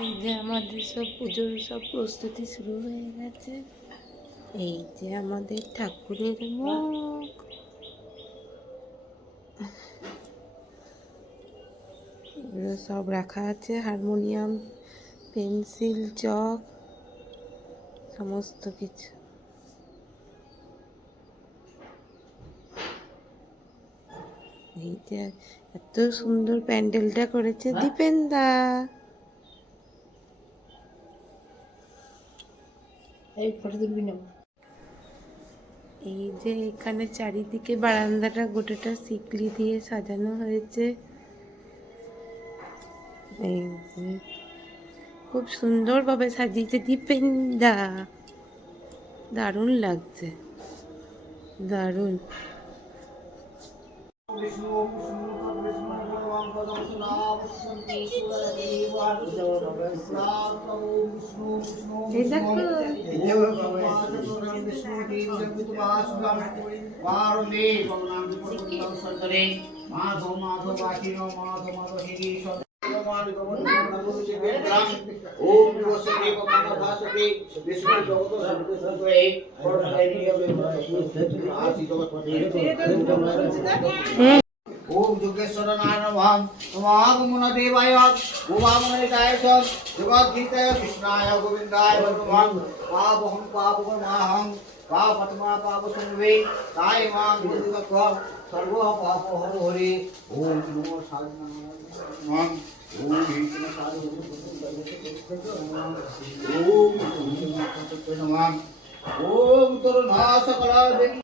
এই যে আমাদের সব পুজোর সব প্রস্তুতি শুরু হয়ে গেছে। এই যে আমাদের ঠাকুরের মুখ, এগুলো সব রাখা আছে, হারমোনিয়াম, পেন্সিল, চক, সমস্ত কিছু। এই যে এত সুন্দর প্যান্ডেলটা করেছে দীপেনদা। এই যে এখানে চারিদিকে বারান্দাটা গোটাটা সিকলি দিয়ে সাজানো হয়েছে। এই যে খুব সুন্দরভাবে সাজিয়েছে দীপেনদা, দারুণ লাগছে, দারুণ। এই দেখো ओम दुर्गेश्वर नारायण नमः देवाय गोवामनहिताय जगद्गीताय कृष्णाय गोविंदाय नमः पापहं पापकर्माहं पापत्मा पापसंवे ताय मां गुरुतत्व सर्व पापहर हरि ओम नमो साधनाय ओम हीन साधु ओम नमः ओम तरुणासकला देवी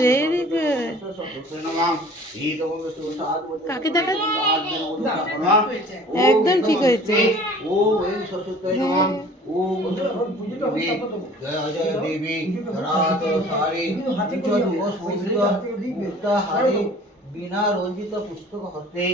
ভেরি গুড। কাকে দেখা একদম ঠিক হয়েছে। জয় জয় দেবী বিনা রঞ্জিত পুস্তক হস্তে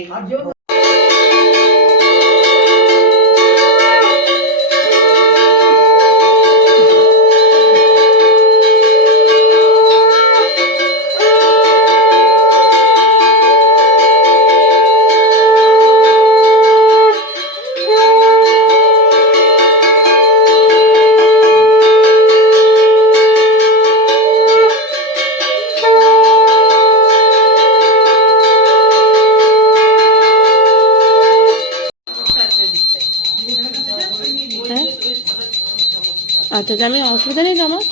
আচ্ছা, আমি অসুবিধা নেই তো আমার।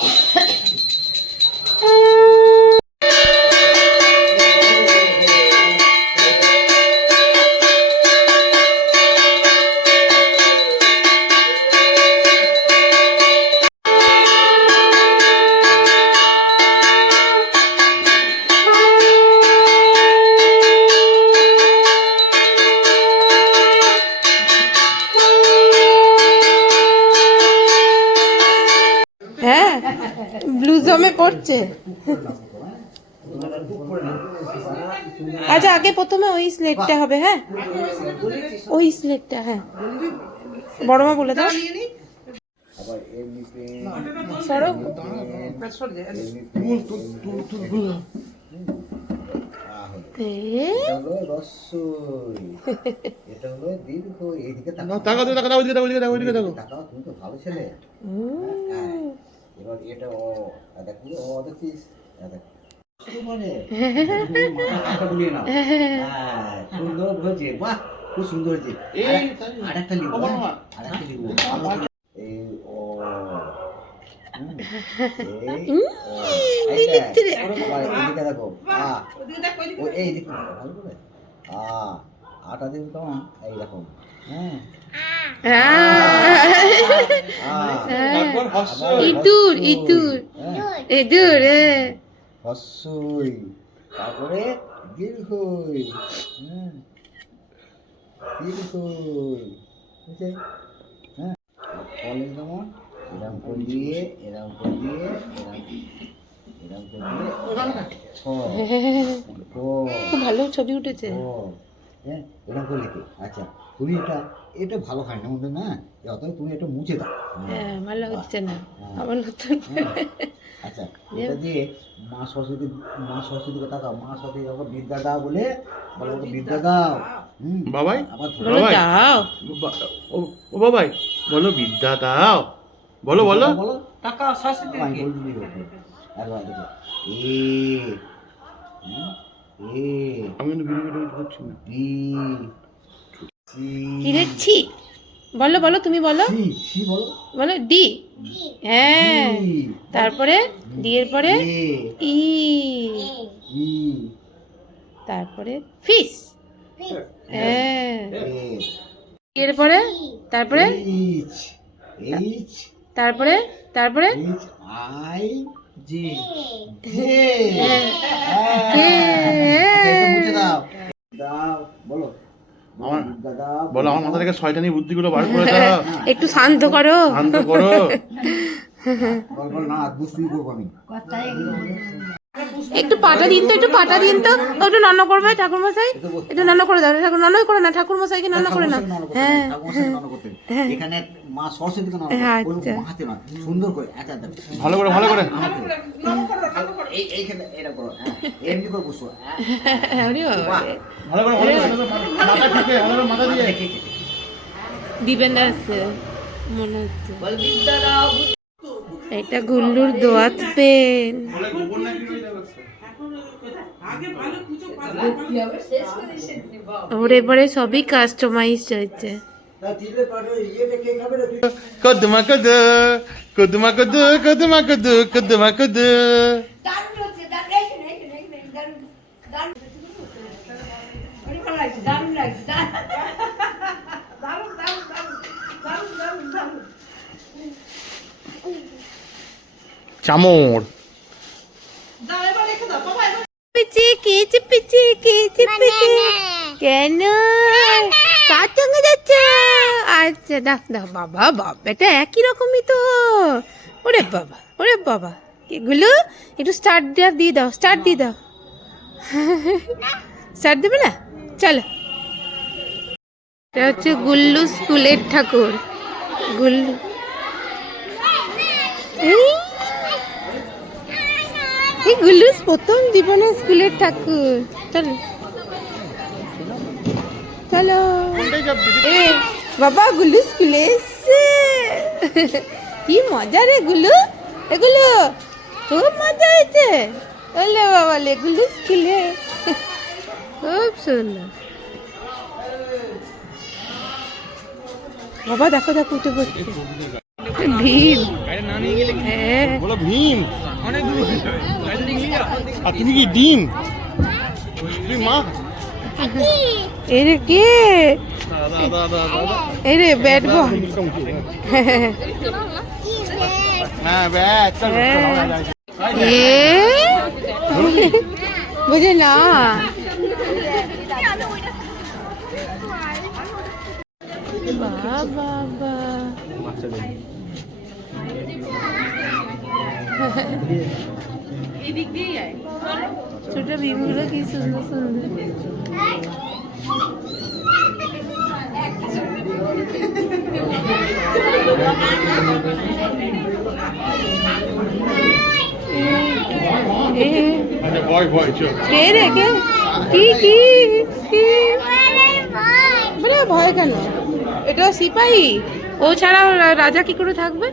হ্যাঁ, ব্লুজমে পড়ছে। আচ্ছা, আগে প্রথমে ওই স্লেটটা হবে। হ্যাঁ, ওই স্লেটটা। হ্যাঁ, বড় মা বলে দাও। সরো। এটা হলো দীর্ঘ এইদিকে তুমি তো ভালো ছেলে। এবার এটা ও দেখো ও দেখিস সুন্দর হয়েছে। বাহ, খুব সুন্দর হয়েছে। আরেকটা লিখবো, আরেকটা লিখবো। এই ও এদিকে দেখো এই দিকে ভালো করে আটা দিন তোমার এইরকম। হ্যাঁ, ইতুর ইতুর ইতুর হস্যই, তারপরে দীর্ঘই। দীর্ঘই, বুঝছে? হ্যাঁ, ফলে যেমন এরম করে দিয়ে এরম করে দিয়ে এরম করে দিয়ে খুব ভালো ছবি উঠেছে। হ্যাঁ, এরকম করে লিখে। আচ্ছা, তুমি এটা ভালো হয় না মনে না, অতএব তুমি এটা মুছে দাও। হ্যাঁ, ভালো হচ্ছে না, আবার নতুন। আচ্ছা এটা দিয়ে মা সরস্বতীকে তাকাও, মা সরস্বতী যখন বিদ্যা দাও বলে বলো ওকে বিদ্যা দাও। বাবাই আবার বলো দাও। ও বাবাই বলো বিদ্যা দাও, বলো বলো বলো টাকা সরস্বতী আমি বলবি একবার দেখো এ আমি কিন্তু ভিডিও করছি না। বি সি কি রে ছি, বলো বলো তুমি বলো, সি সি বলো বলো ডি। হ্যাঁ, ডি তারপরে ডি এর পরে এ ই, ই তারপরে ফিশ। হ্যাঁ, এ এর পরে তারপরে এইচ এইচ তারপরে তারপরে এইচ আই জি জে হ্যাঁ। এটা মুছে দাও দাও বলো আমার- দাও বলো আমার মাথা থেকে শয়তানি বুদ্ধিগুলো বার করে দাও, একটু শান্ত করো। শান্ত করো। বল না দুষ্টুমি করবো আমি একটু পাটা দিন তো, একটু পাটা দিন তো, ও একটু নান্ন করবে ঠাকুর মশাই, একটু নান্ন করে দাও। ঠাকুর নান্নই করে না, ঠাকুর মশাইকে নান্ন করে না। হ্যাঁ এখানে মা সরস্বতীকে নাম আচ্ছা। হাতে না সুন্দর করে আচ্ছা দেখো ভালো করে ভালো করে এইখানে এটা করো হ্যাঁ, এমনি করে বসো আরে বাবা রে। ভালো করে ভালো করে মাথা টিপে ভালো করে মাথা দিয়ে দিবেন না আছে মনে হচ্ছে। এটা গুল্লুর দোয়াত পেন। বলে গোবর নাকি রয়ে যাবে। ওরে পরে সবই কাস্টমাইজ হয়েছে। কদমা কদ কদমা কদ কদমা কদ কদমা কদ। চামড় পিচি কিচি পিচি কিচি পিচি কেন কার সঙ্গে যাচ্ছ? আচ্ছা দাও দাও বাবা বাবা, এটা একই রকমই তো। ওরে বাবা ওরে বাবা, এগুলো একটু স্টার্ট দিয়ে দাও, স্টার্ট দিয়ে দাও। স্টার্ট দেবে না? চলো, এটা হচ্ছে গুল্লু স্কুলের ঠাকুর। গুল্লু এই গুল্লু প্রথম জীবনে স্কুলের ঠাকুর। চলো চলো, এ বাবা গুল্লু স্কুলে এসছে। কি মজা রে গুল্লু, এগুলো খুব মজা হয়েছে। বললে বাবা লে গুল্লু স্কুলে খুব সুন্দর। বাবা দেখো দেখো উঠে পড়ছে ভীম। হ্যাঁ বলো ভীম। আর তুমি কি ডিম? তুই মা? এরে কে? এরে ব্যাট বল। হ্যাঁ ব্যাট চল এ বুঝে না। বাবা বাবা ছোট ভীমগুলো কি সুন্দর সুন্দর। ভয় ভয় চল। কে রে কে? কি কি কি? বলে ভয় কেন? এটা সিপাহী, ও ছাড়া রাজা কি করে থাকবে?